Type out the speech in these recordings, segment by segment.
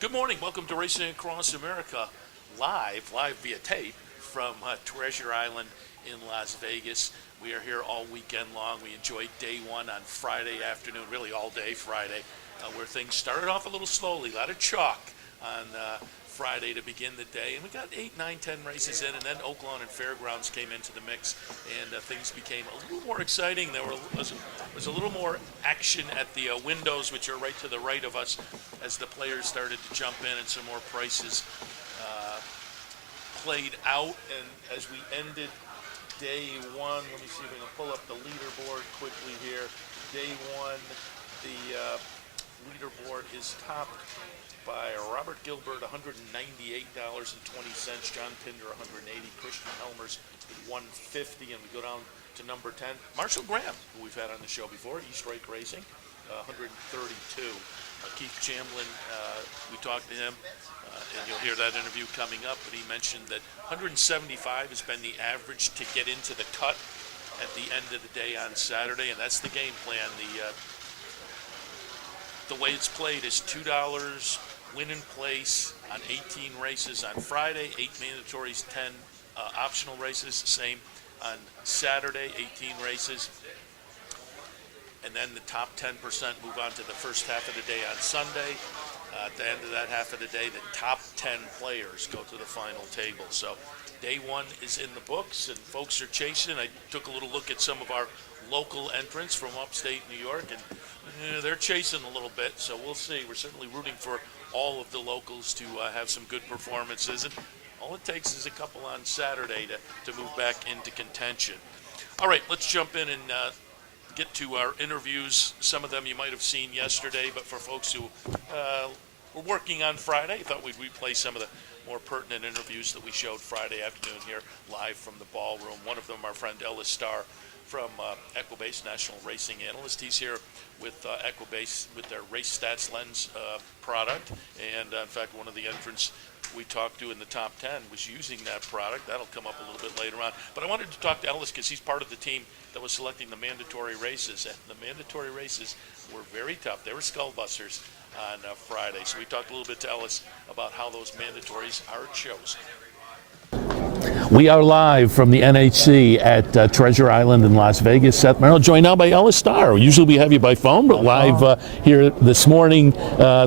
Good morning. Welcome to Racing Across America, live via tape from Treasure Island in Las Vegas. We are here all weekend long. We enjoyed day one on Friday afternoon, really all day Friday, where things started off a little slowly. A lot of chalk on Friday to begin the day, and we got 8, 9, 10 races in, and then Oaklawn and Fairgrounds came into the mix, and things became a little more exciting. There was a little more action at the windows, which are right to the right of us, as the players started to jump in, and some more prices played out. And as we ended day one, let me see if I can pull up the leaderboard quickly here. Day one, the leaderboard is topped by Robert Gilbert, $198.20, John Pinder, $180, Christian Helmers, $150, and we go down to number 10, Marshall Graham, who we've had on the show before, East Rake Racing, $132. Keith Chamblin, we talked to him, and you'll hear that interview coming up, but he mentioned that 175 has been the average to get into the cut at the end of the day on Saturday, and that's the game plan. The way it's played is $2 win in place on 18 races on Friday, 8 mandatories, 10 optional races, same on Saturday, 18 races. And then the top 10% move on to the first half of the day on Sunday. At the end of that half of the day, the top 10 players go to the final table. So day one is in the books, and folks are chasing. I took a little look at some of our local entrants from upstate New York, and they're chasing a little bit, so we'll see. We're certainly rooting for all of the locals to have some good performances, and all it takes is a couple on Saturday to move back into contention. All right, let's jump in and get to our interviews. Some of them you might have seen yesterday, but for folks who were working on Friday, I thought we'd replay some of the more pertinent interviews that we showed Friday afternoon here live from the ballroom. One of them, our friend Ellis Starr from Equibase, National Racing Analyst. He's here with Equibase with their Race Stats Lens product, and in fact, one of the entrants we talked to in the top 10 was using that product. That'll come up a little bit later on. But I wanted to talk to Ellis because he's part of the team that was selecting the mandatory races, and the mandatory races were very tough. They were skullbusters on Friday. So we talked a little bit to Ellis about how those mandatories are chosen. We are live from the NHC at Treasure Island in Las Vegas. Seth Merrill, joined now by Ellis Starr. Usually we have you by phone, but live here this morning,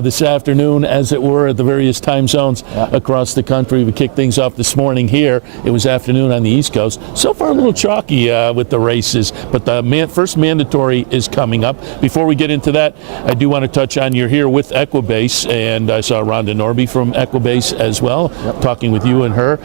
this afternoon, as it were, at the various time zones across the country. We kicked things off this morning here. It was afternoon on the East Coast. So far a little chalky with the races, but the first mandatory is coming up. Before we get into that, I do want to touch on you're here with Equibase, and I saw Rhonda Norby from Equibase as well, talking with you and her.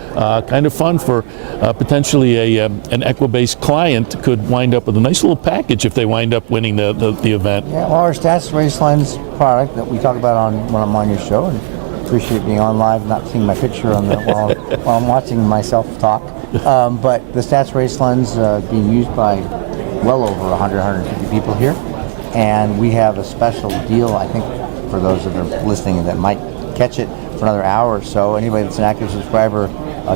Kind of fun for potentially an Equibase client could wind up with a nice little package if they wind up winning the event. Yeah, well, our Stats Race Lens product that we talk about when I'm on your show, and appreciate being on live, not seeing my picture on the while I'm watching myself talk. But the Stats Race Lens being used by well over 100, 150 people here, and we have a special deal, I think, for those that are listening that might catch it for another hour or so. Anybody that's an active subscriber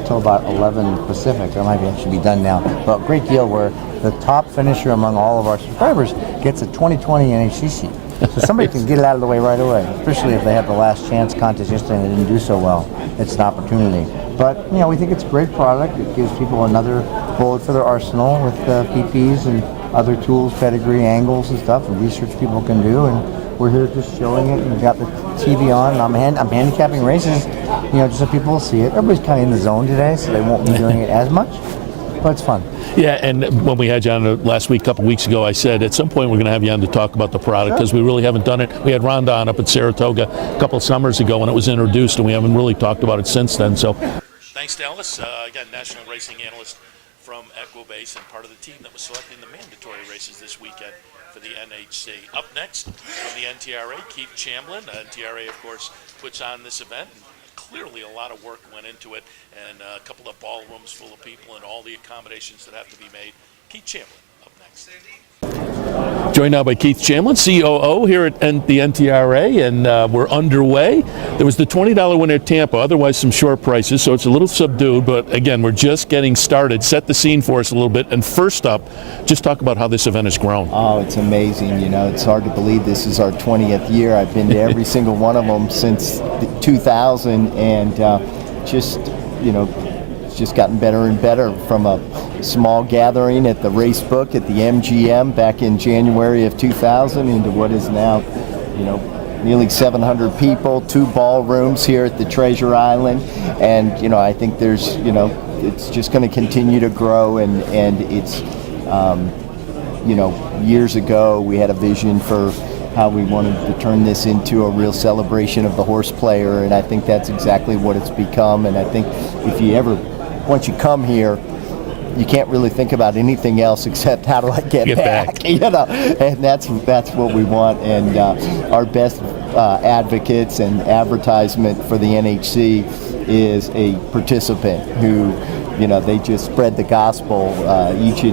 till about 11 Pacific, that might actually be done now. But great deal where the top finisher among all of our subscribers gets a 2020 NHC seat. So somebody can get it out of the way right away, especially if they had the last chance contest yesterday and they didn't do so well. It's an opportunity. But, we think it's a great product. It gives people another bullet for their arsenal with PPs and other tools, pedigree, angles and stuff, and research people can do. And we're here just showing it. We've got the TV on, and I'm handicapping races, just so people will see it. Everybody's kind of in the zone today, so they won't be doing it as much, but it's fun. Yeah, and when we had you on last week, a couple weeks ago, I said at some point we're going to have you on to talk about the product because we really haven't done it. We had Rhonda on up at Saratoga a couple summers ago when it was introduced, and we haven't really talked about it since then. So, thanks to Ellis, again, National Racing Analyst from Equibase and part of the team that was selecting the mandatory races this weekend for the NHC. Up next from the NTRA, Keith Chamblin. NTRA, of course, puts on this event. Clearly a lot of work went into it, and a couple of ballrooms full of people and all the accommodations that have to be made. Keith Chamblin up next. Joined now by Keith Chamlin, COO here at the NTRA, and we're underway. There was the $20 winner at Tampa, otherwise some short prices, so it's a little subdued, but again, we're just getting started. Set the scene for us a little bit, and first up, just talk about how this event has grown. Oh, it's amazing. You know, it's hard to believe this is our 20th year. I've been to every single one of them since 2000, and just, you know, it's just gotten better and better from a small gathering at the race book at the MGM back in January of 2000 into what is now, you know, nearly 700 people, 2 ballrooms here at the Treasure Island, and you know, I think there's, you know, it's just going to continue to grow, and it's, you know, years ago we had a vision for how we wanted to turn this into a real celebration of the horse player, and I think that's exactly what it's become. And I think if you ever, once you come here, you can't really think about anything else except how do I get back? You know, and that's what we want. And our best advocates and advertisement for the NHC is a participant who, you know, they just spread the gospel each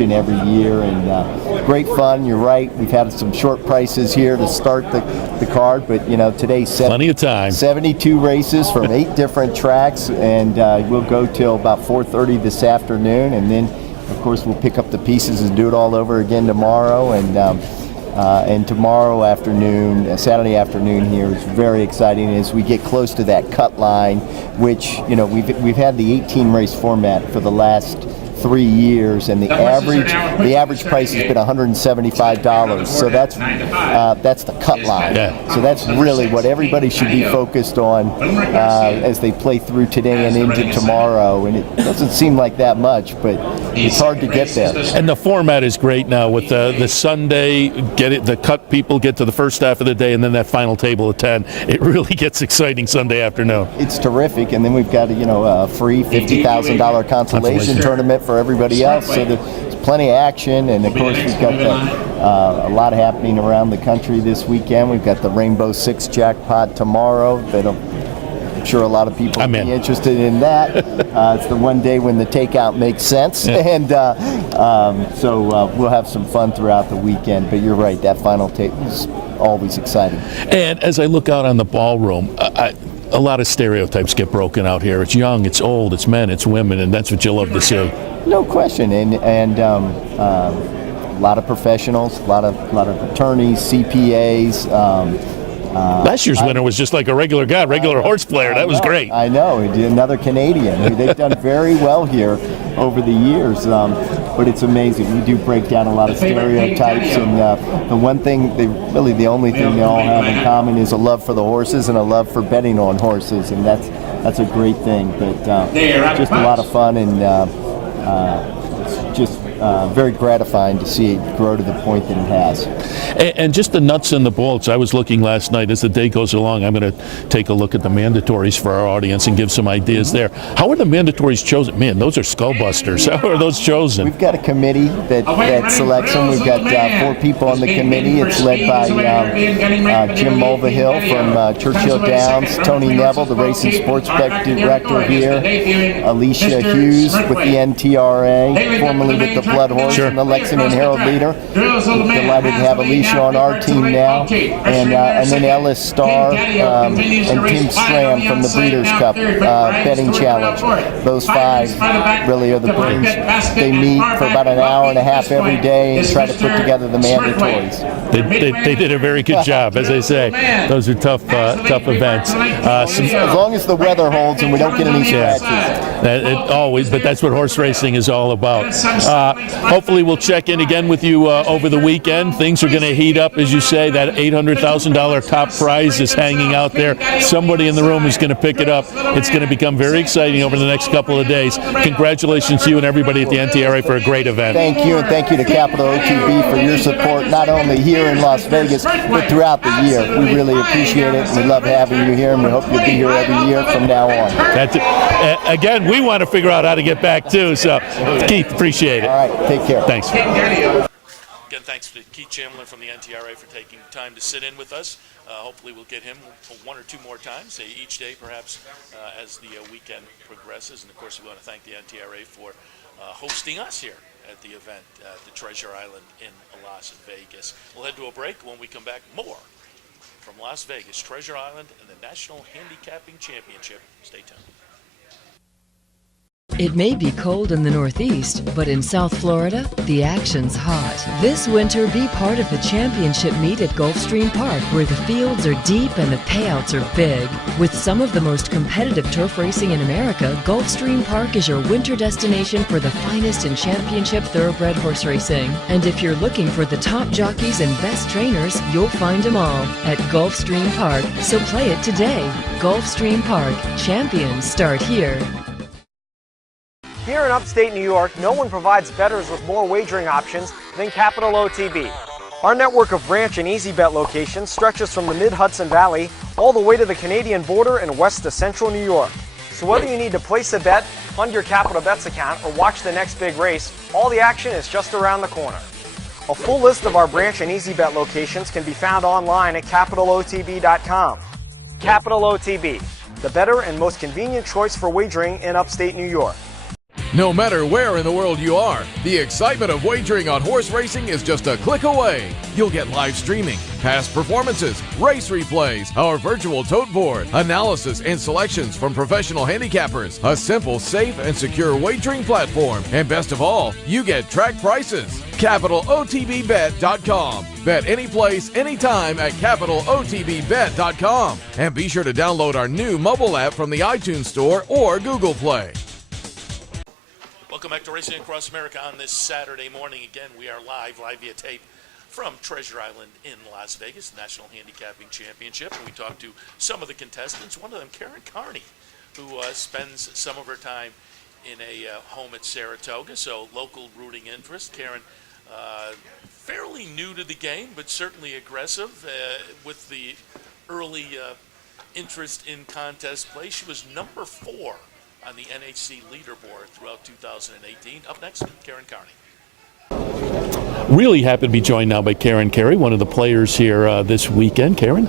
and every year, and great fun. You're right. We've had some short prices here to start the card, but you know, today's plenty of time. 72 races from 8 different tracks, and we'll go till about 4:30 this afternoon, and then of course we'll pick up the pieces and do it all over again tomorrow. And tomorrow afternoon, Saturday afternoon here is very exciting as we get close to that cut line, which, you know, we've had the 18 race format for the last 3 years, and the average price has been $175. So that's the cut line. Yeah. So that's really what everybody should be focused on as they play through today and into tomorrow. And it doesn't seem like that much, but it's hard to get there. And the format is great now with the Sunday, the cut people get to the first half of the day, and then that final table at 10. It really gets exciting Sunday afternoon. It's terrific, and then we've got a free $50,000 consolation tournament for everybody else. So there's plenty of action, and of course we've got a lot happening around the country this weekend. We've got the Rainbow Six jackpot tomorrow. I'm sure a lot of people will be interested in that. It's the one day when the takeout makes sense, and so we'll have some fun throughout the weekend. But you're right, that final table is always exciting. And as I look out on the ballroom, a lot of stereotypes get broken out here. It's young, it's old, it's men, it's women, and that's what you love to see. No question, and a lot of professionals, a lot of attorneys, CPAs. Last year's winner was just like a regular guy, regular horse player. That was great. I know. Another Canadian who they've done very well here over the years. But it's amazing. We do break down a lot of stereotypes, and the one thing, the only thing they all have in common is a love for the horses and a love for betting on horses, and that's a great thing. But just a lot of fun, and it's just very gratifying to see it grow to the point that it has. And just the nuts and the bolts. I was looking last night. As the day goes along, I'm going to take a look at the mandatories for our audience and give some ideas there. How are the mandatories chosen? Man, those are skull busters. How are those chosen? We've got a committee that selects them. We've got 4 people on the committee. It's led by Jim Mulvihill from Churchill Downs, Tony Neville, the racing sports director here, Alicia Hughes with the NTRA, formerly with the Blood Horse, and the Lexington Herald leader. We're delighted to have Alicia on our team now, and then Ellis Starr and Tim Stram from the Breeders' Cup betting challenge. Those 5 really are the brains. They meet for about an hour and a half every day and try to put together the mandatories. They did a very good job, as I say. Those are tough events. As long as the weather holds and we don't get any scratches. Always, but that's what horse racing is all about. Hopefully we'll check in again with you over the weekend. Things are going to heat up, as you say. That $800,000 top prize is hanging out there. Somebody in the room is going to pick it up. It's going to become very exciting over the next couple of days. Congratulations to you and everybody at the NTRA for a great event. Thank you, and thank you to Capital OTB for your support, not only here in Las Vegas, but throughout the year. We really appreciate it. We love having you here, and we hope you'll be here every year from now on. That's it. Again, we want to figure out how to get back, too. So, Keith, appreciate it. All right, take care. Thanks. Again, thanks to Keith Chamlin from the NTRA for taking time to sit in with us. Hopefully we'll get him 1 or 2 more times each day, perhaps, as the weekend progresses. And, of course, we want to thank the NTRA for hosting us here at the event at the Treasure Island in Las Vegas. We'll head to a break. When we come back, more from Las Vegas, Treasure Island, and the National Handicapping Championship. Stay tuned. It may be cold in the Northeast, but in South Florida, the action's hot. This winter, be part of the championship meet at Gulfstream Park, where the fields are deep and the payouts are big. With some of the most competitive turf racing in America, Gulfstream Park is your winter destination for the finest in championship thoroughbred horse racing. And if you're looking for the top jockeys and best trainers, you'll find them all at Gulfstream Park. So play it today. Gulfstream Park. Champions start here. Here in upstate New York, no one provides bettors with more wagering options than Capital OTB. Our network of branch and easy bet locations stretches from the mid-Hudson Valley all the way to the Canadian border and west to central New York. So whether you need to place a bet, fund your Capital Bets account, or watch the next big race, all the action is just around the corner. A full list of our branch and easy bet locations can be found online at capitalotb.com. Capital OTB, the better and most convenient choice for wagering in upstate New York. No matter where in the world you are, the excitement of wagering on horse racing is just a click away. You'll get live streaming, past performances, race replays, our virtual tote board, analysis and selections from professional handicappers, a simple, safe, and secure wagering platform, and best of all, you get track prices. CapitalOTBBet.com. Bet any place, anytime at CapitalOTBBet.com. And be sure to download our new mobile app from the iTunes Store or Google Play. Welcome back to Racing Across America on this Saturday morning. Again, we are live via tape from Treasure Island in Las Vegas, National Handicapping Championship. And we talked to some of the contestants, one of them, Karen Carney, who spends some of her time in a home at Saratoga, so local rooting interest. Karen, fairly new to the game, but certainly aggressive with the early interest in contest play. She was number 4 on the NHC leaderboard throughout 2018. Up next, Karen Carney. Really happy to be joined now by Karen Carey, one of the players here this weekend. Karen,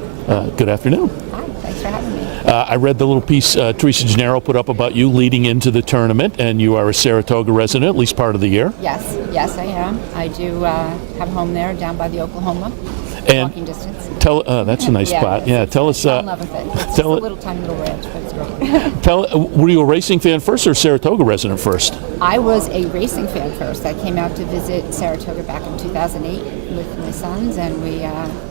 good afternoon. Hi, thanks for having me. I read the little piece Teresa Gennaro put up about you leading into the tournament, and you are a Saratoga resident, at least part of the year. Yes, I am. I do have a home there down by the Oklahoma, and walking distance. That's a nice spot. Yeah, tell us. I love it. It's just a little tiny little ranch, but it's great. Were you a racing fan first or a Saratoga resident first? I was a racing fan first. I came out to visit Saratoga back in 2008 with my sons, and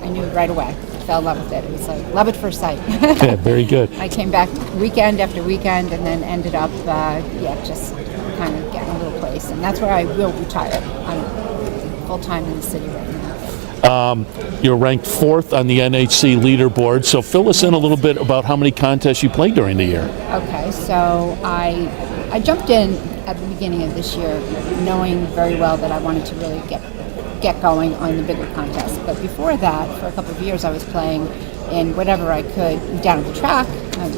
I knew right away. I fell in love with it. It was like love at first sight. Yeah, very good. I came back weekend after weekend, and then ended up, just kind of getting a little place, and that's where I will retire. I'm full time in the city right now. You're ranked 4th on the NHC leaderboard, so fill us in a little bit about how many contests you played during the year. Okay, so I jumped in at the beginning of this year knowing very well that I wanted to really get going on the bigger contests. But before that, for a couple of years, I was playing in whatever I could down at the track.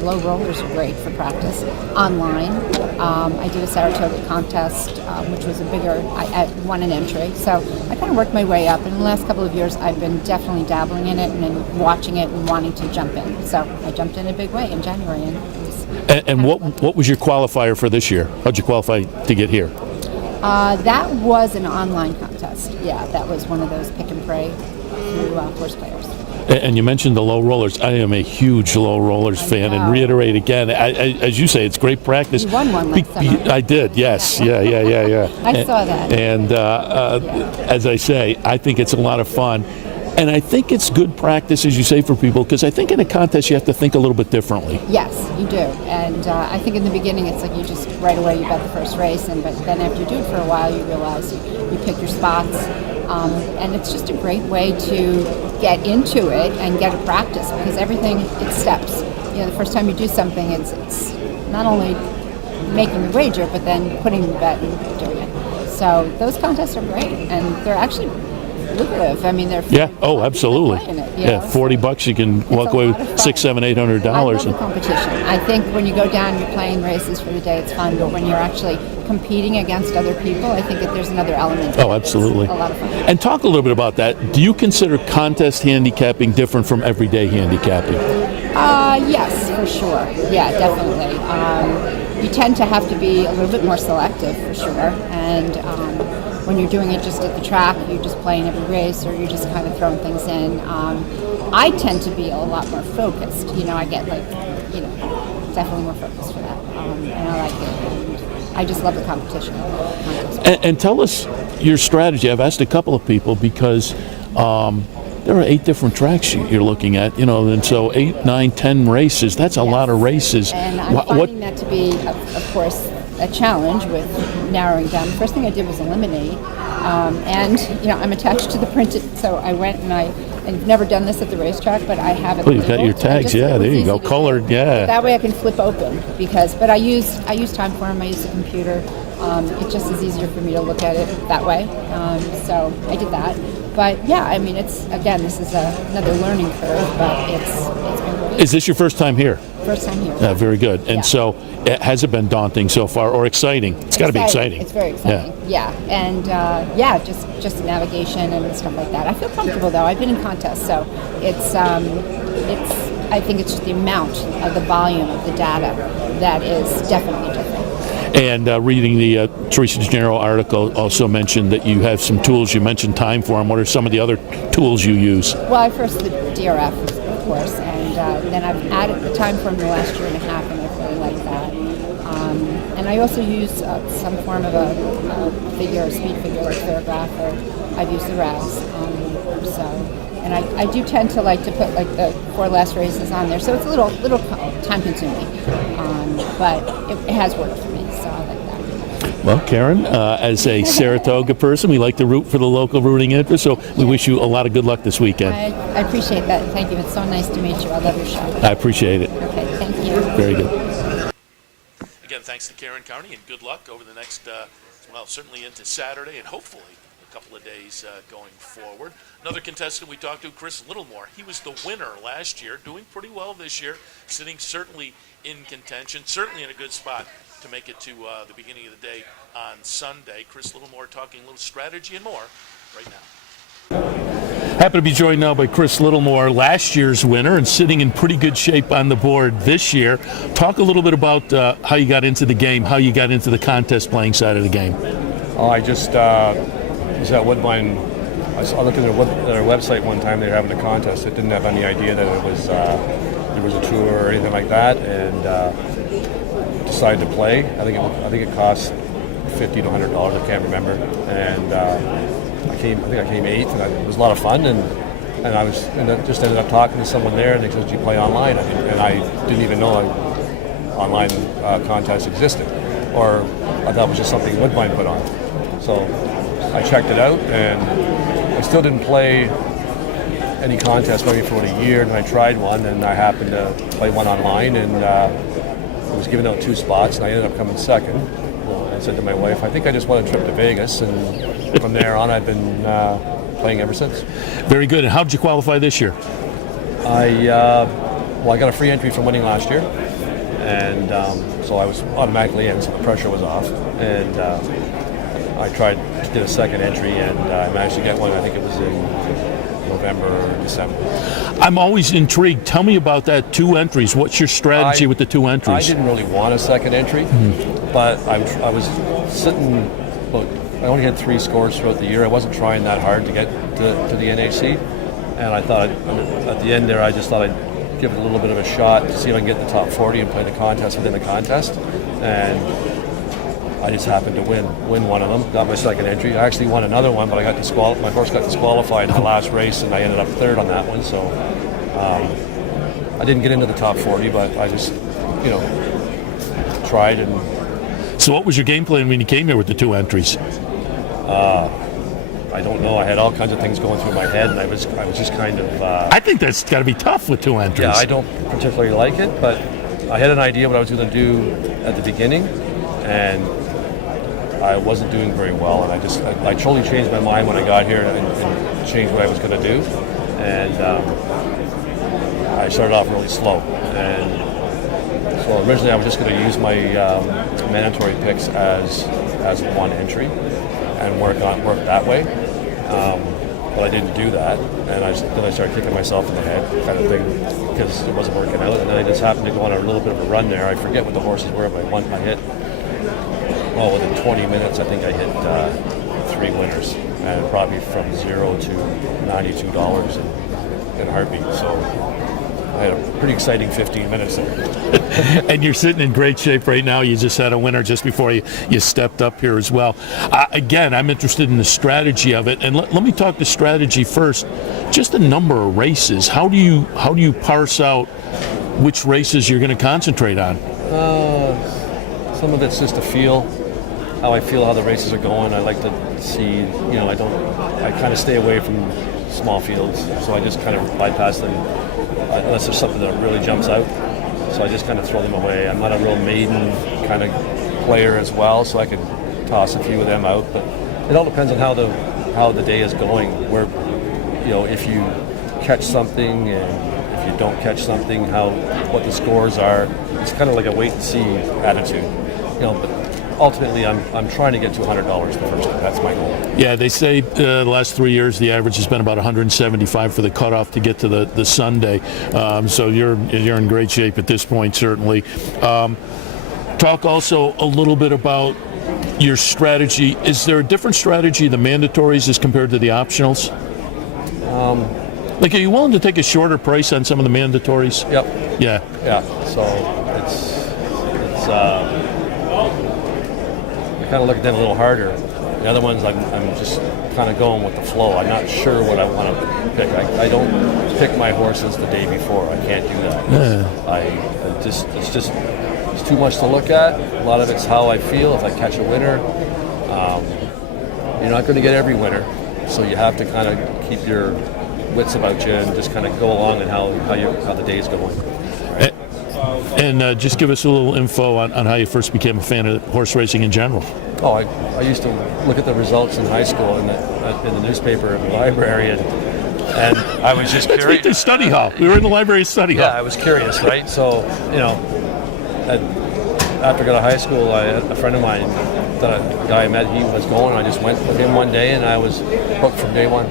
Low rollers are great for practice. Online, I did a Saratoga contest, which was a bigger, I won an entry. So I kind of worked my way up. In the last couple of years, I've been definitely dabbling in it and then watching it and wanting to jump in. So I jumped in a big way in January. And what was your qualifier for this year? How'd you qualify to get here? That was an online contest. Yeah, that was one of those pick and pray through horse players. And you mentioned the low rollers. I am a huge low rollers fan, and reiterate again, as you say, it's great practice. You won one last summer. I did, yes. Yeah. I saw that. And as I say, I think it's a lot of fun. And I think it's good practice, as you say, for people, because I think in a contest you have to think a little bit differently. Yes, you do. And I think in the beginning it's like you just right away you bet the first race, but then after you do it for a while you realize you pick your spots. And it's just a great way to get into it and get a practice, because everything, it's steps. You know, the first time you do something, it's not only making the wager, but then putting the bet and doing it. So those contests are great, and they're actually lucrative. I mean, they're absolutely. $40 you can walk away with $600, $700, $800. I love the competition. I think when you go down, you're playing races for the day, it's fun. But when you're actually competing against other people, I think that there's another element. Oh, absolutely. It's a lot of fun. And talk a little bit about that. Do you consider contest handicapping different from everyday handicapping? Yes, for sure. Yeah, definitely. You tend to have to be a little bit more selective, for sure. And when you're doing it just at the track, you're just playing every race, or you're just kind of throwing things in. I tend to be a lot more focused. I get definitely more focused for that, and I like it. And I just love the competition. And tell us your strategy. I've asked a couple of people because there are 8 different tracks you're looking at, and so 8, 9, 10 races, that's a lot of races. And I'm finding that to be, of course, a challenge with narrowing down. The first thing I did was eliminate, and I'm attached to the printed, so I went and I've never done this at the racetrack, but I have it. Well, you've got your tags, there you go, colored, yeah. That way I can flip open, but I use Timeform, I use the computer. It just is easier for me to look at it that way, so I did that. But yeah, this is another learning curve, but it's been great. Is this your first time here? First time here. Yeah, very good. And so, has it been daunting so far, or exciting? It's got to be exciting. It's very exciting. Yeah, and just navigation and stuff like that. I feel comfortable though. I've been in contests, so it's. I think it's just the amount of the volume of the data that is definitely different. And reading the Teresa DeGennaro article also mentioned that you have some tools. You mentioned Timeform. What are some of the other tools you use? Well, I first the DRF, of course, and then I've added the Timeform in the last year and a half, and I really like that. And I also use some form of a speed figure like Theragraph, or I've used the RAS. And I do tend to like to put like the 4 last races on there, so it's a little time consuming, but it has worked for me, so I like that. Well, Karen, as a Saratoga person, we like to root for the local rooting interest, so we wish you a lot of good luck this weekend. I appreciate that. Thank you. It's so nice to meet you. I love your show. I appreciate it. Okay, thank you. Very good. Again, thanks to Karen Carney, and good luck over the next, certainly into Saturday, and hopefully a couple of days going forward. Another contestant we talked to, Chris Littlemore. He was the winner last year, doing pretty well this year, sitting certainly in contention, certainly in a good spot to make it to the beginning of the day on Sunday. Chris Littlemore talking a little strategy and more right now. Happy to be joined now by Chris Littlemore, last year's winner, and sitting in pretty good shape on the board this year. Talk a little bit about how you got into the game, how you got into the contest playing side of the game. I just was at Woodbine. I looked at their website one time. They were having a contest. I didn't have any idea that it was there was a tour or anything like that, and decided to play. I think it cost $50 to $100. I can't remember. And I think I came 8th, and it was a lot of fun. And I just ended up talking to someone there, and they said, "Do you play online?" And I didn't even know online contests existed, or I thought it was just something Woodbine put on. So I checked it out, and I still didn't play any contest maybe for a year, and I tried one, and I happened to play one online, and I was giving out 2 spots, and I ended up coming second. I said to my wife, I think I just want a trip to Vegas, and from there on I've been playing ever since. Very good. And how did you qualify this year? I got a free entry from winning last year, and so I was automatically in, so the pressure was off, and I tried to get a second entry, and I managed to get one. I think it was in November or December. I'm always intrigued. Tell me about that 2 entries. What's your strategy with the 2 entries? I didn't really want a second entry, but I was sitting. Look, I only had 3 scores throughout the year. I wasn't trying that hard to get to the NHC, and I thought at the end there, I just thought I'd give it a little bit of a shot to see if I can get the top 40 and play the contest within the contest, and I just happened to win one of them, got my second entry. I actually won another one, but I got my horse got disqualified in the last race, and I ended up 3rd on that one. So I didn't get into the top 40, but I just, tried. And so what was your game plan when you came here with the 2 entries? I don't know. I had all kinds of things going through my head, and I was just kind of... I think that's got to be tough with 2 entries. Yeah, I don't particularly like it, but I had an idea what I was going to do at the beginning, and I wasn't doing very well, and I totally changed my mind when I got here and changed what I was going to do, and I started off really slow. And so originally I was just going to use my mandatory picks as 1 entry and work that way, but I didn't do that, and then I started kicking myself in the head kind of thing because it wasn't working out, and then I just happened to go on a little bit of a run there. I forget what the horses were, but I hit. Well, within 20 minutes, I think I hit 3 winners, and probably from $0 to $92 in a heartbeat. So I had a pretty exciting 15 minutes there. And you're sitting in great shape right now. You just had a winner just before you stepped up here as well. Again, I'm interested in the strategy of it, and let me talk the strategy first. Just the number of races. How do you parse out which races you're going to concentrate on? Some of it's just a feel, how I feel how the races are going. I like to see, I kind of stay away from small fields, so I just kind of bypass them unless there's something that really jumps out. So I just kind of throw them away. I'm not a real maiden kind of player as well, so I could toss a few of them out. But it all depends on how the day is going. Where, if you catch something and if you don't catch something, what the scores are. It's kind of like a wait and see attitude, But ultimately, I'm trying to get to $100 the first day. That's my goal. Yeah, they say the last 3 years the average has been about 175 for the cutoff to get to the Sunday. So you're in great shape at this point, certainly. Talk also a little bit about your strategy. Is there a different strategy, the mandatories as compared to the optionals? Are you willing to take a shorter price on some of the mandatories? Yep. Yeah. Yeah. So it's I kind of look at them a little harder. The other ones, I'm just kind of going with the flow. I'm not sure what I want to pick. I don't pick my horses the day before. I can't do that. It's too much to look at. A lot of it's how I feel. If I catch a winner, you're not going to get every winner, so you have to kind of keep your wits about you and just kind of go along and how the day's going. Right? And just give us a little info on how you first became a fan of horse racing in general. Oh, I used to look at the results in high school in the newspaper in the library, and I was just curious. Let's meet the study hall. We were in the library study hall. Yeah, I was curious, right? So, after I got out of high school, I had a friend of mine, a guy I met, he was going. I just went with him one day, and I was hooked from day one.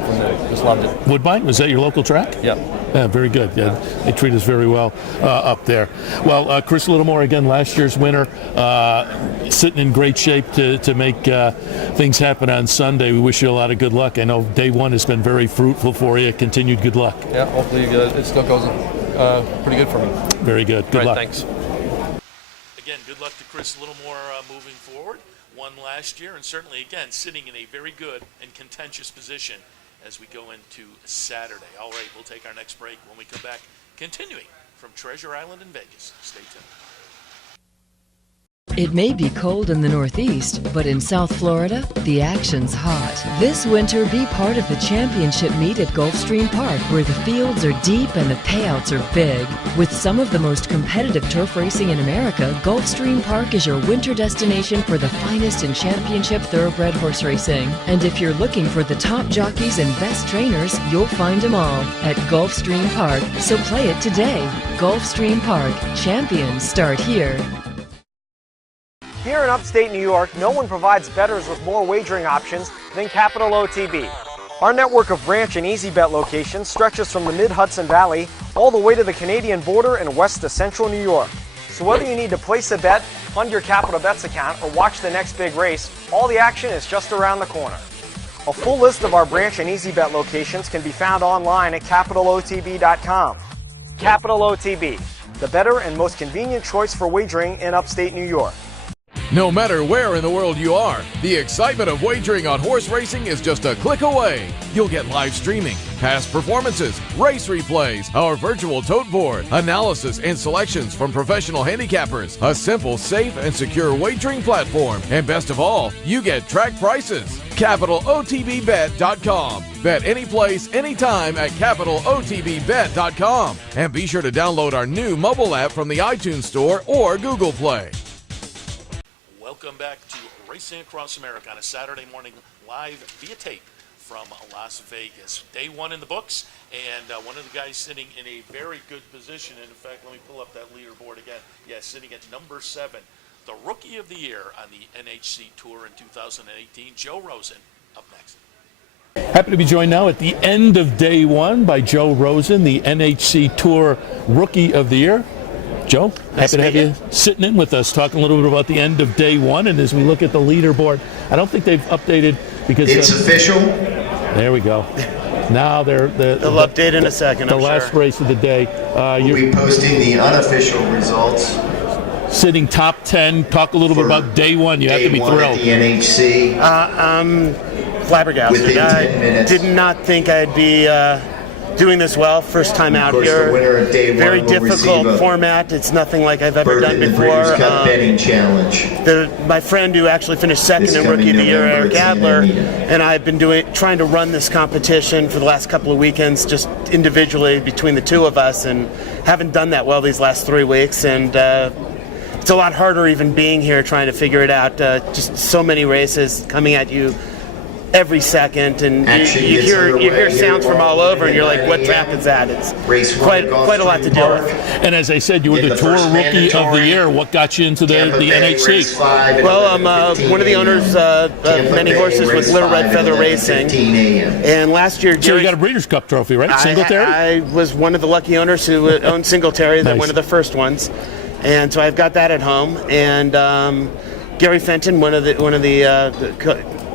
Just loved it. Woodbine, was that your local track? Yeah. Yeah, very good. Yeah, they treat us very well up there. Well, Chris Littlemore, again, last year's winner, sitting in great shape to make things happen on Sunday. We wish you a lot of good luck. I know day one has been very fruitful for you. Continued good luck. Yeah, hopefully it still goes pretty good for me. Very good. Good luck. Thanks. Again, good luck to Chris Littlemore moving forward. Won last year, and certainly, again, sitting in a very good and contentious position as we go into Saturday. All right, we'll take our next break. When we come back, continuing from Treasure Island in Vegas. Stay tuned. It may be cold in the Northeast, but in South Florida, the action's hot. This winter, be part of the championship meet at Gulfstream Park, where the fields are deep and the payouts are big. With some of the most competitive turf racing in America, Gulfstream Park is your winter destination for the finest in championship thoroughbred horse racing. And if you're looking for the top jockeys and best trainers, you'll find them all at Gulfstream Park. So play it today. Gulfstream Park. Champions start here. Here in upstate New York, no one provides bettors with more wagering options than Capital OTB. Our network of branch and easy bet locations stretches from the mid-Hudson Valley all the way to the Canadian border and west to central New York. So whether you need to place a bet, fund your Capital Bets account, or watch the next big race, all the action is just around the corner. A full list of our branch and easy bet locations can be found online at capitalotb.com. Capital OTB, the better and most convenient choice for wagering in upstate New York. No matter where in the world you are, the excitement of wagering on horse racing is just a click away. You'll get live streaming, past performances, race replays, our virtual tote board, analysis and selections from professional handicappers, a simple, safe, and secure wagering platform, and best of all, you get track prices. CapitalOTBBet.com. Bet any place, anytime at CapitalOTBBet.com. And be sure to download our new mobile app from the iTunes Store or Google Play. Welcome back to Racing Across America on a Saturday morning live via tape from Las Vegas. Day one in the books, and one of the guys sitting in a very good position. And in fact, let me pull up that leaderboard again. Yeah, sitting at number 7, the Rookie of the Year on the NHC Tour in 2018, Joe Rosen, up next. Happy to be joined now at the end of day one by Joe Rosen, the NHC Tour Rookie of the Year. Joe, happy to have you sitting in with us, talking a little bit about the end of day one. And as we look at the leaderboard, I don't think they've updated Because It's official. there we go. Now they'll update in a second. The I'm last sure. race of the day. We'll You're be posting the unofficial results. sitting top 10. Talk a little bit about day one. You have to be Day one thrilled. at the NHC. I'm flabbergasted. Within 10 minutes. I did not think I'd be doing this well. First time out course, here. the winner of day one Very will difficult receive a format. It's nothing like I've ever done Bourbon and before. Brews Cup betting challenge. My friend who actually finished second This in coming Rookie of the Year, November Eric at Santa Adler, Anita. and I've been trying to run this competition for the last couple of weekends, just individually between the two of us, and haven't done that well these last 3 weeks. And it's a lot harder even being here trying to figure it out. Just so many races coming at you every second, and Action you gets hear underway sounds here from all at over, and you're like, what 9 track is that? It's Race one quite at a lot to Gulfstream deal Park. with. And as I said, you were In the the Tour first Rookie of the mandatory, Year. What got you into the Tampa Bay, race NHC? 5 at Well, I'm 11:15 one of the owners of Tampa many Bay, horses with race Little 5 Red at Feather Racing. 11:15 a.m. And last year, So you Gary, got a Breeders' Cup trophy, right? Singletary? I was one of the lucky owners who owned Singletary, Nice. one of the first ones, and so I've got that at home. And Gary Fenton, one of the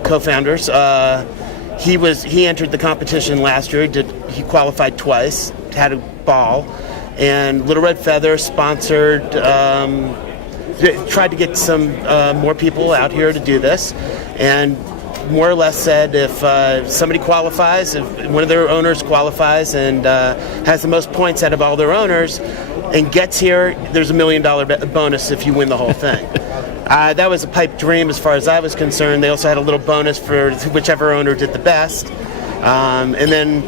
co-founders, he entered the competition last year. He qualified twice, had a ball, and Little Red Feather sponsored. Tried to get some more people out here to do this, and more or less said if somebody qualifies, if one of their owners qualifies and has the most points out of all their owners and gets here, there's $1 million bonus if you win the whole thing. That was a pipe dream as far as I was concerned. They also had a little bonus for whichever owner did the best. And then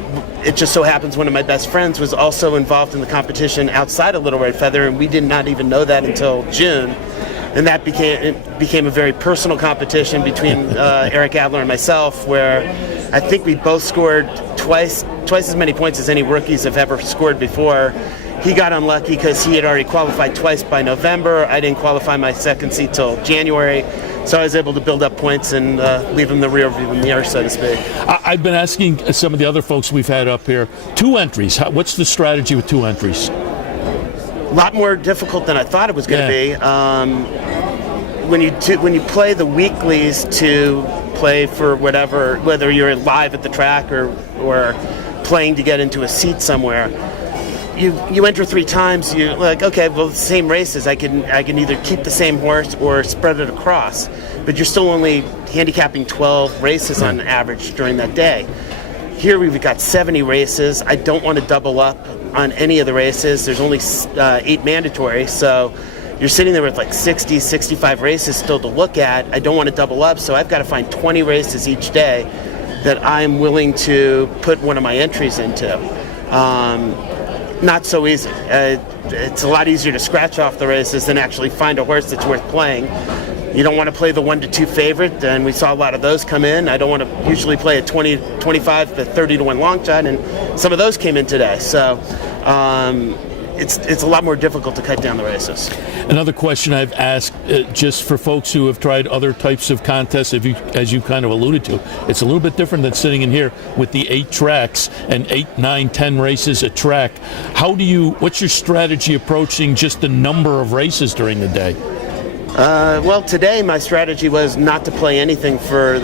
it just so happens one of my best friends was also involved in the competition outside of Little Red Feather, and we did not even know that until June. And that became a very personal competition between Eric Adler and myself, where I think we both scored twice as many points as any rookies have ever scored before. He got unlucky because he had already qualified twice by November. I didn't qualify my second seat till January. So I was able to build up points and leave him the rear view mirror, so to speak. I've been asking some of the other folks we've had up here, 2 entries. What's the strategy with 2 entries? A lot more difficult than I thought it was going to be. When you play the weeklies to play for whether you're live at the track or playing to get into a seat somewhere, you enter 3 times. You're like, okay, well, the same races. I can either keep the same horse or spread it across, but you're still only handicapping 12 races on average during that day. Here we've got 70 races. I don't want to double up on any of the races. There's only 8 mandatory, so you're sitting there with like 60, 65 races still to look at. I don't want to double up, so I've got to find 20 races each day that I'm willing to put one of my entries into. Not so easy. It's a lot easier to scratch off the races than actually find a horse that's worth playing. You don't want to play the 1 to 2 favorite, and we saw a lot of those come in. I don't want to usually play a 20, 25 to 30 to 1 long shot, and some of those came in today. So it's a lot more difficult to cut down the races. Another question I've asked, just for folks who have tried other types of contests, as you kind of alluded to, it's a little bit different than sitting in here with the 8 tracks and 8, 9, 10 races a track. What's your strategy approaching just the number of races during the day? Well, today my strategy was not to play anything for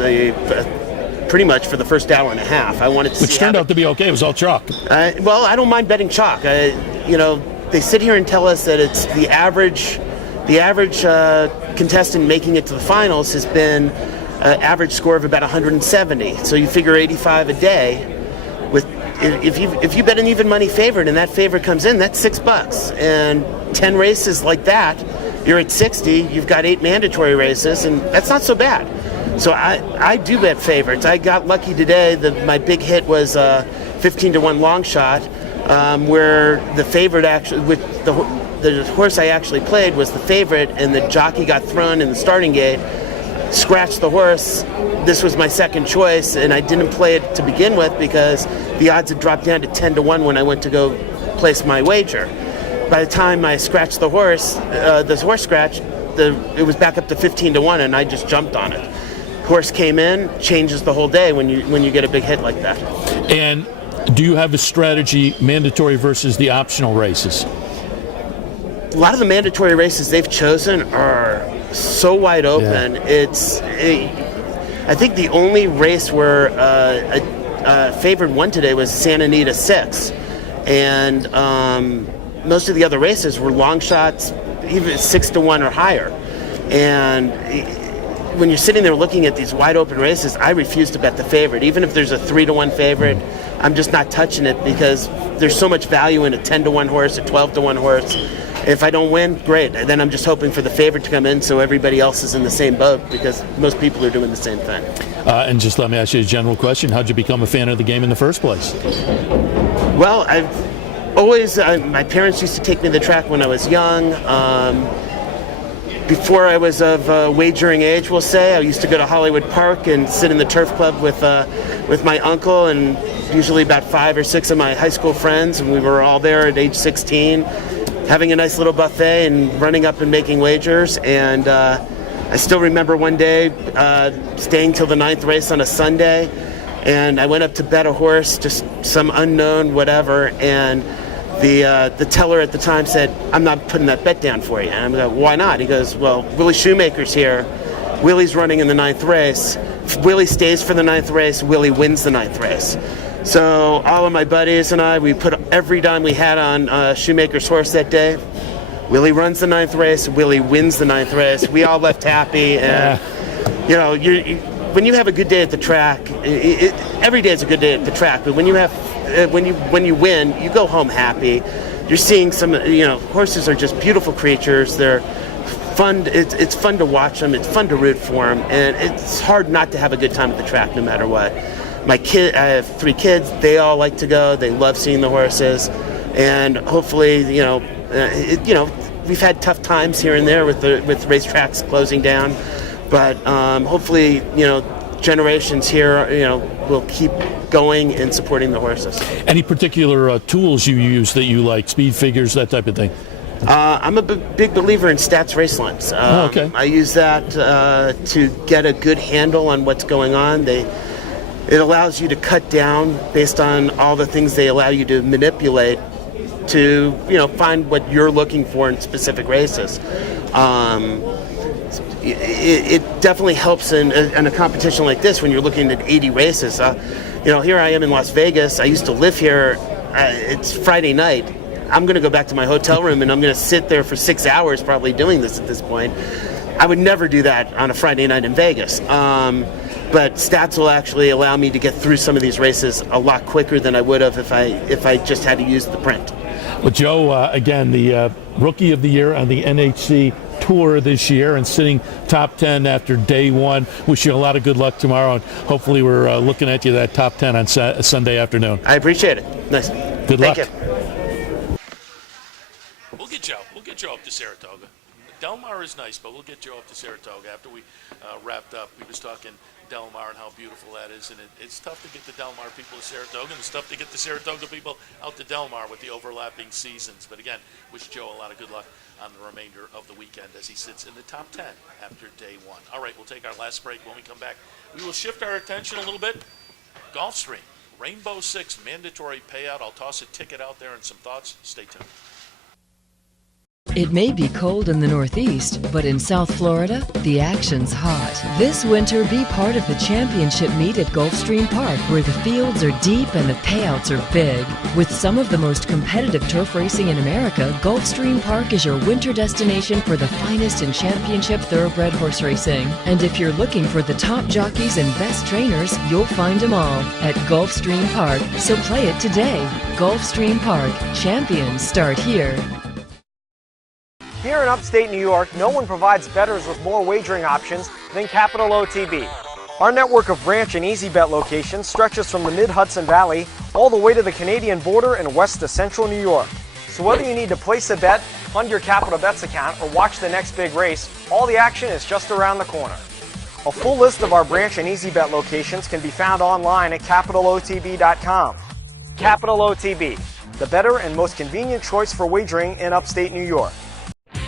pretty much for the first hour and a half. I wanted to Which turned out to be okay. It was all chalk. Well, I don't mind betting chalk. They sit here and tell us that it's the average contestant making it to the finals has been an average score of about 170. So you figure 85 a day. If you bet an even money favorite and that favorite comes in, that's $6. And 10 races like that, you're at 60. You've got 8 mandatory races, and that's not so bad. So I do bet favorites. I got lucky today. My big hit was 15 to 1 long shot, where the favorite actually, with the horse I actually played was the favorite, and the jockey got thrown in the starting gate, scratched the horse. This was my second choice, and I didn't play it to begin with because the odds had dropped down to 10 to 1 when I went to go place my wager. By the time I scratched the horse, this horse scratch, it was back up to 15 to 1, and I just jumped on it. Horse came in, changes the whole day when you get a big hit like that. And do you have a strategy, mandatory versus the optional races? A lot of the mandatory races they've chosen are so wide open. Yeah. I think the only race where a favored won today was Santa Anita 6. And most of the other races were long shots, even 6-1 or higher. And when you're sitting there looking at these wide open races, I refuse to bet the favorite. Even if there's a 3-1 favorite, I'm just not touching it because there's so much value in a 10-1 horse, a 12-1 horse. If I don't win, great. Then I'm just hoping for the favorite to come in so everybody else is in the same boat because most people are doing the same thing. And just let me ask you a general question. How'd you become a fan of the game in the first place? Well, I've always, my parents used to take me to the track when I was young. Before I was of wagering age, we'll say, I used to go to Hollywood Park and sit in the turf club with my uncle and usually about 5 or 6 of my high school friends, and we were all there at age 16, having a nice little buffet and running up and making wagers. And I still remember one day staying till the 9th race on a Sunday, and I went up to bet a horse, just some unknown whatever, and the teller at the time said, "I'm not putting that bet down for you." And I'm like, "Why not?" He goes, "Well, Willie Shoemaker's here. Willie's running in the 9th race. If Willie stays for the 9th race, Willie wins the 9th race." So all of my buddies and I, we put every dime we had on Shoemaker's horse that day. Willie runs the 9th race. Willie wins the 9th race. We all left happy. And, you know, when you have a good day at the track, every day is a good day at the track, but when you have when you win, you go home happy. You're seeing some, horses are just beautiful creatures. They're fun. It's fun to watch them. It's fun to root for them, and it's hard not to have a good time at the track, no matter what. I have 3 kids. They all like to go. They love seeing the horses, and hopefully, we've had tough times here and there with racetracks closing down, but hopefully, generations here, will keep going and supporting the horses. Any particular tools you use that you like, speed figures, that type of thing? I'm a big believer in Stats Racelines. Okay. I use that to get a good handle on what's going on. It allows you to cut down based on all the things they allow you to manipulate to, find what you're looking for in specific races. It definitely helps in a competition like this when you're looking at 80 races. Here I am in Las Vegas. I used to live here. It's Friday night. I'm going to go back to my hotel room and I'm going to sit there for 6 hours probably doing this at this point. I would never do that on a Friday night in Vegas. But Stats will actually allow me to get through some of these races a lot quicker than I would have if I just had to use the print. Well, Joe, again, the Rookie of the Year on the NHC Tour this year and sitting top 10 after day 1. Wish you a lot of good luck tomorrow, and hopefully we're looking at you that top 10 on Sunday afternoon. I appreciate it. Nice. Good luck. Thank you. We'll get Joe up to Saratoga. Del Mar is nice, but we'll get Joe up to Saratoga after we wrapped up. We was talking Del Mar and how beautiful that is, and it's tough to get the Del Mar people to Saratoga, and it's tough to get the Saratoga people out to Del Mar with the overlapping seasons. But again, wish Joe a lot of good luck on the remainder of the weekend as he sits in the top 10 after day 1. All right, we'll take our last break. When we come back, we will shift our attention a little bit. Gulfstream, Rainbow Six mandatory payout. I'll toss a ticket out there and some thoughts. Stay tuned. It may be cold in the Northeast, but in South Florida, the action's hot. This winter, be part of the championship meet at Gulfstream Park, where the fields are deep and the payouts are big. With some of the most competitive turf racing in America, Gulfstream Park is your winter destination for the finest in championship thoroughbred horse racing. And if you're looking for the top jockeys and best trainers, you'll find them all at Gulfstream Park. So play it today. Gulfstream Park. Champions start here. Here in upstate New York, no one provides bettors with more wagering options than Capital OTB. Our network of branch and easy bet locations stretches from the mid-Hudson Valley all the way to the Canadian border and west to central New York. So whether you need to place a bet, fund your Capital Bets account, or watch the next big race, all the action is just around the corner. A full list of our branch and easy bet locations can be found online at capitalotb.com. Capital OTB, the better and most convenient choice for wagering in upstate New York.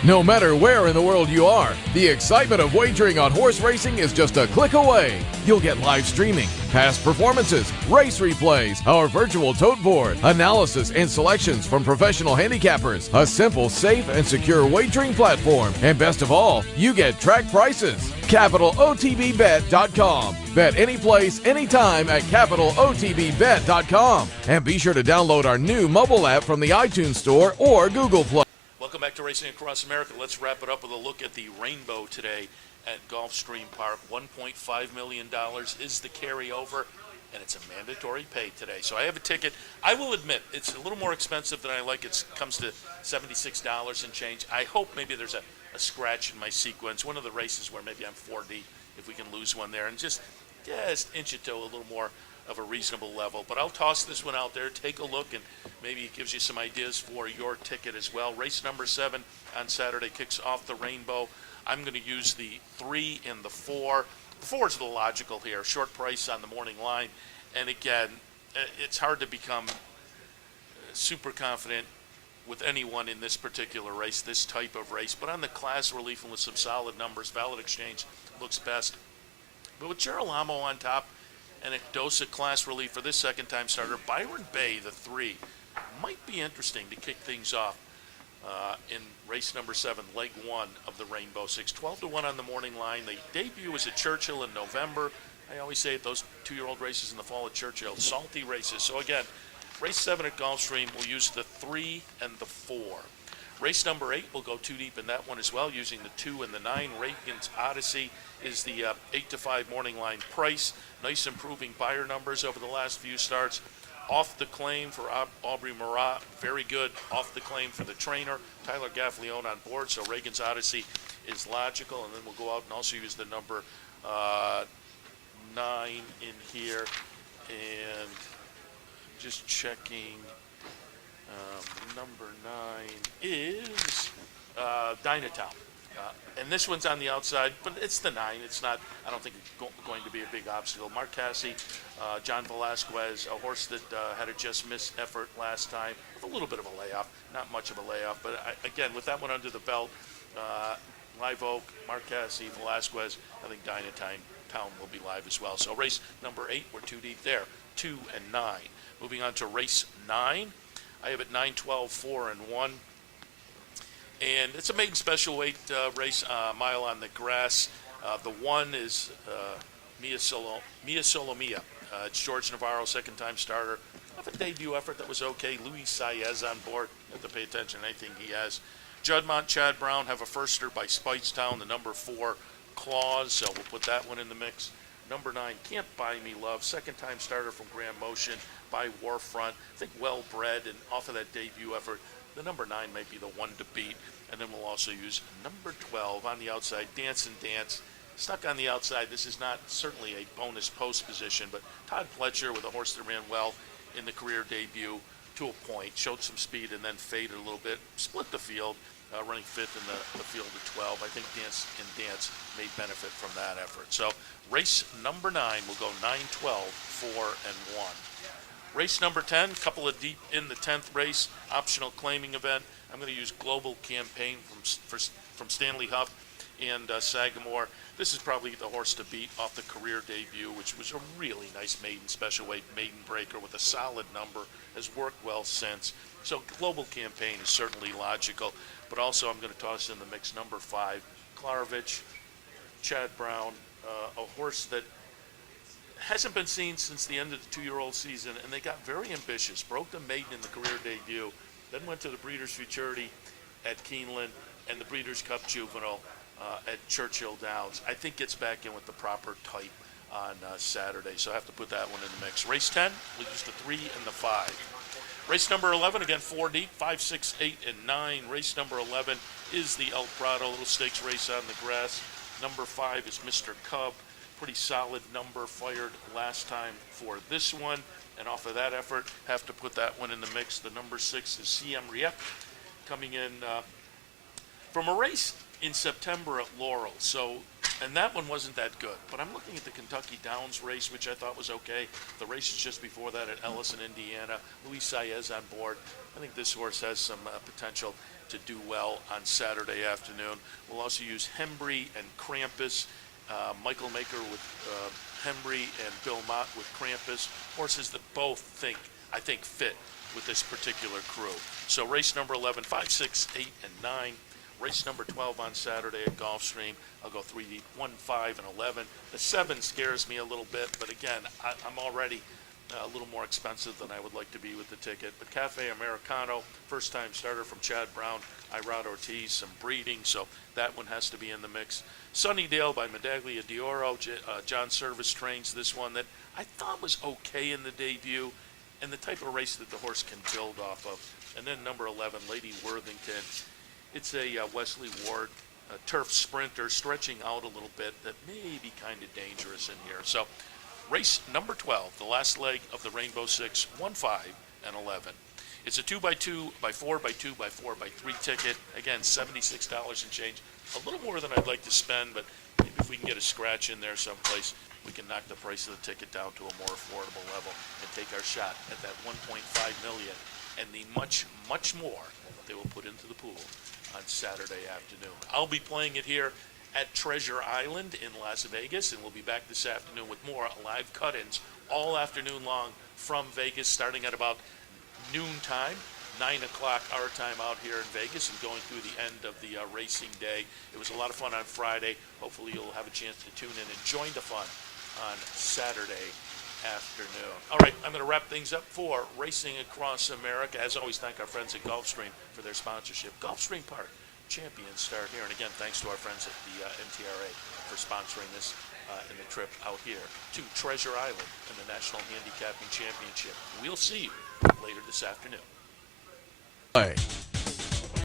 No matter where in the world you are, the excitement of wagering on horse racing is just a click away. You'll get live streaming, past performances, race replays, our virtual tote board, analysis and selections from professional handicappers, a simple, safe, and secure wagering platform, and best of all, you get track prices. CapitalOTBBet.com. Bet any place, anytime at CapitalOTBBet.com. And be sure to download our new mobile app from the iTunes Store or Google Play. Welcome back to Racing Across America. Let's wrap it up with a look at the Rainbow today at Gulfstream Park. $1.5 million is the carryover, and it's a mandatory pay today. So I have a ticket. I will admit, it's a little more expensive than I like. It comes to $76 and change. I hope maybe there's a scratch in my sequence, one of the races where maybe I'm 4D, if we can lose one there, and just inch it to a little more of a reasonable level. But I'll toss this one out there, take a look, and maybe it gives you some ideas for your ticket as well. Race number 7 on Saturday kicks off the Rainbow. I'm going to use the 3 and the 4. The 4 is the logical here, short price on the morning line. And again, it's hard to become super confident with anyone in this particular race, this type of race. But on the class relief and with some solid numbers, Valid Exchange looks best. But with Girolamo on top and a dose of class relief for this second-time starter, Byron Bay, the 3, might be interesting to kick things off in race number 7, leg 1 of the Rainbow Six. 12-1 on the morning line. The debut was at Churchill in November. I always say those 2-year-old races in the fall at Churchill, salty races. So again, race 7 at Gulfstream, we'll use the 3 and the 4. Race number 8, we'll go 2 deep in that one as well, using the 2 and the 9. Reagan's Odyssey is the 8-5 morning line price. Nice improving buyer numbers over the last few starts. Off the claim for Aubrey Marat, very good. Off the claim for the trainer, Tyler Gaffalione on board, so Reagan's Odyssey is logical. And then we'll go out and also use the number 9 in here. And just checking, number 9 is Dynatown. And this one's on the outside, but it's the 9. It's not, I don't think it's going to be a big obstacle. Mark Cassie, John Velasquez, a horse that had a just miss effort last time, with a little bit of a layoff, not much of a layoff, but again, with that one under the belt, Live Oak, Mark Cassie, Velasquez, I think Dynatown will be live as well. So race number 8, we're 2 deep there, 2 and 9. Moving on to race 9, I have it 9, 12, 4, and 1. And it's a maiden special weight race, mile on the grass. The 1 is Mia Solomia. It's George Navarro, second-time starter. Of a debut effort that was okay. Luis Saez on board. You have to pay attention to anything he has. Juddmonte, Chad Brown have a firster by Speightstown, the number 4 Claws, so we'll put that one in the mix. Number 9, Can't Buy Me Love, second-time starter from Grand Motion by Warfront. I think well-bred, and off of that debut effort, the number 9 may be the one to beat. And then we'll also use number 12 on the outside, Dance and Dance. Stuck on the outside, this is not certainly a bonus post position, but Todd Pletcher with a horse that ran well in the career debut to a point, showed some speed and then faded a little bit, split the field, running 5th in the field of 12. I think Dance and Dance may benefit from that effort. So race number 9 will go 9, 12, 4, and 1. Race number 10, couple of deep in the 10th race, optional claiming event. I'm going to use Global Campaign from Stanley Huff and Sagamore. This is probably the horse to beat off the career debut, which was a really nice maiden special weight, maiden breaker with a solid number, has worked well since. So Global Campaign is certainly logical, but also I'm going to toss in the mix number 5, Klarovich, Chad Brown, a horse that hasn't been seen since the end of the 2-year-old season, and they got very ambitious, broke the maiden in the career debut, then went to the Breeders' Futurity at Keeneland and the Breeders' Cup Juvenile at Churchill Downs. I think gets back in with the proper type on Saturday, so I have to put that one in the mix. Race 10, we'll use the 3 and the 5. Race number 11, again 4 deep, 5, 6, 8, and 9. Race number 11 is the El Prado Little Stakes race on the grass. Number 5 is Mr. Cub. Pretty solid number, fired last time for this one. And off of that effort, have to put that one in the mix. The number 6 is CM Riep, coming in from a race in September at Laurel. So, and that one wasn't that good. But I'm looking at the Kentucky Downs race, which I thought was okay. The races just before that at Ellison, Indiana. Luis Saez on board. I think this horse has some potential to do well on Saturday afternoon. We'll also use Hembry and Krampus. Michael Maker with Hembry and Bill Mott with Krampus. Horses that both I think fit with this particular crew. So race number 11, 5, 6, 8, and 9. Race number 12 on Saturday at Gulfstream. I'll go 3 deep, 1, 5, and 11. The 7 scares me a little bit, but again, I'm already a little more expensive than I would like to be with the ticket. But Cafe Americano, first-time starter from Chad Brown, Irad Ortiz, some breeding, so that one has to be in the mix. Sunnydale by Medaglia Dioro. John Service trains this one that I thought was okay in the debut, and the type of race that the horse can build off of. And then number 11, Lady Worthington. It's a Wesley Ward turf sprinter stretching out a little bit that may be kind of dangerous in here. So race number 12, the last leg of the Rainbow Six, 1, 5, and 11. It's a 2x2 by 4 by 2 by 4 by 3 ticket. Again, $76 and change. A little more than I'd like to spend, but maybe if we can get a scratch in there someplace, we can knock the price of the ticket down to a more affordable level and take our shot at that $1.5 million and the much, much more they will put into the pool on Saturday afternoon. I'll be playing it here at Treasure Island in Las Vegas, and we'll be back this afternoon with more live cut-ins all afternoon long from Vegas, starting at about noon time, 9 o'clock our time out here in Vegas, and going through the end of the racing day. It was a lot of fun on Friday. Hopefully you'll have a chance to tune in and join the fun on Saturday afternoon. All right, I'm going to wrap things up for Racing Across America. As always, thank our friends at Gulfstream for their sponsorship. Gulfstream Park, champions start here. And again, thanks to our friends at the NTRA for sponsoring this and the trip out here to Treasure Island and the National Handicapping Championship. We'll see you later this afternoon. Hey.